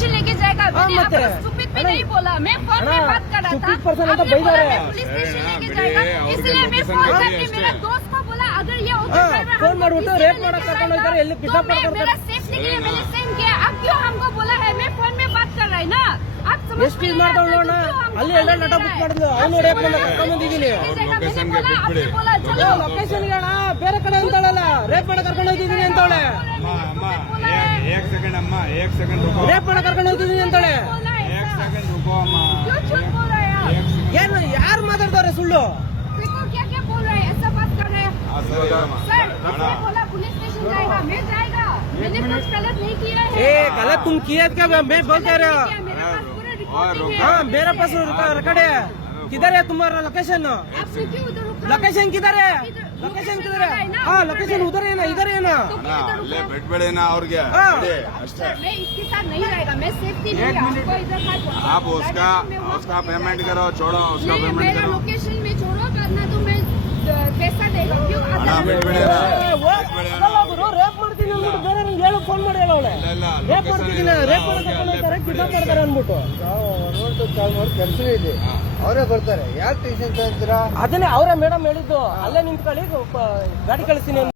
Station लेके जाएगा। मैंने नहीं बोला। मैं फ़ोन में बात कर रहा था। पुलिस स्टेशन लेके जाएगा। इसलिए मैं फ़ोन करके दोस्त को बोला अगर ये फ़ोन मारो तो रेप मारा करता। हूँ इधर मेरा सेफ्टी के लिए मैंने सेंड किया। अब क्यों हमको बोला है? मैं फ़ोन में बात कर रहा है ना। आप समझ ಎಷ್ಟು ಇದು ಮಾಡ್ತಾ ನೋಡೋಣ ಅಲ್ಲಿ ಎಲ್ಲ ನಟ ಬುಕ್ ಮಾಡಿದ್ಲು ಅವನು ರೇಪ್ ಮಾಡಿ ಕರ್ಕೊಂಡು ಬಂದಿದ್ದೀನಿ ಲೊಕೇಶನ್ ಗೆ ಬಿಟ್ಬಿಡಿ ಲೊಕೇಶನ್ ಗೆ सुन लो देखो क्या क्या बोल रहे हैं ऐसा बात कर रहे हैं। बोला पुलिस स्टेशन जाएगा मैं जाएगा। मैंने कुछ गलत नहीं किया है। गलत तुम किया क्या? मैं बोल कह रहे हो? हाँ, मेरे पास रिकॉर्ड है। किधर है तुम्हारा लोकेशन लोकेशन किधर है? लोकेशन किधर है? हाँ लोकेशन उधर है ना इधर है ना तो ಅಣ್ಣ क्यों इधर ಅಲ್ಲೇ रुका? ಬಿಟ್ಬೇಡಿನ ಅವ್ರಿಗೆ ಹಾ. ಬಿಡಿ, ಅಷ್ಟೇ सर, मैं इसके साथ नहीं रहेगा मैं सेफ्टी नहीं एक आपको इधर का छोड़ूंगा। आप उसका मैं वहाँ उसका पे पेमेंट जाएगा। करो छोड़ो उसका नहीं पेमेंट मेरा करो लोकेशन में छोड़ो करना तो मैं अ, पैसा देगा क्यों ಅಣ್ಣ आता है? ಬಿಟ್ಬಿಡಿ ರೇಪ್ ಮಾಡ್ತೀನಿ ಅಂದ್ಬಿಟ್ಟು ಬೇರೆ ಹೇಳು ಫೋನ್ ಮಾಡಿ ಹೇಳ ಅವಳೆ ಇಲ್ಲ ಇಲ್ಲ ರೇಪ್ location ಮಾಡ್ತಿದ್ದೀನಿ ಇಲ್ಲ, ರೇಪ್ ಅವ್ರಿಗೆ ಮಾಡ್ಕೊಂಡು ಅಲ್ಲೇ ಹೋಗ್ತಾರೆ ಕಿಡ್ನಾಪ್ ಮಾಡ್ತಾರೆ ಅಂದ್ಬಿಟ್ಟು ಒಂದು ಕಾಲ್ ಮಾಡಿ ಕೆಲಸವೇ ಇದೆ ಅವರೇ ಬರ್ತಾರೆ ಯಾಕೆ ಟೆನ್ಷನ್ ತಗೊಂತೀರಾ ಅದನ್ನೇ ಅವರೇ ಮೇಡಮ್ ಹೇಳಿದ್ದು ಅಲ್ಲೇ ನಿಂತ್ಕೊಳ್ಳಿ ಗಾಡಿ ಕಳಿಸ್ತೀನಿ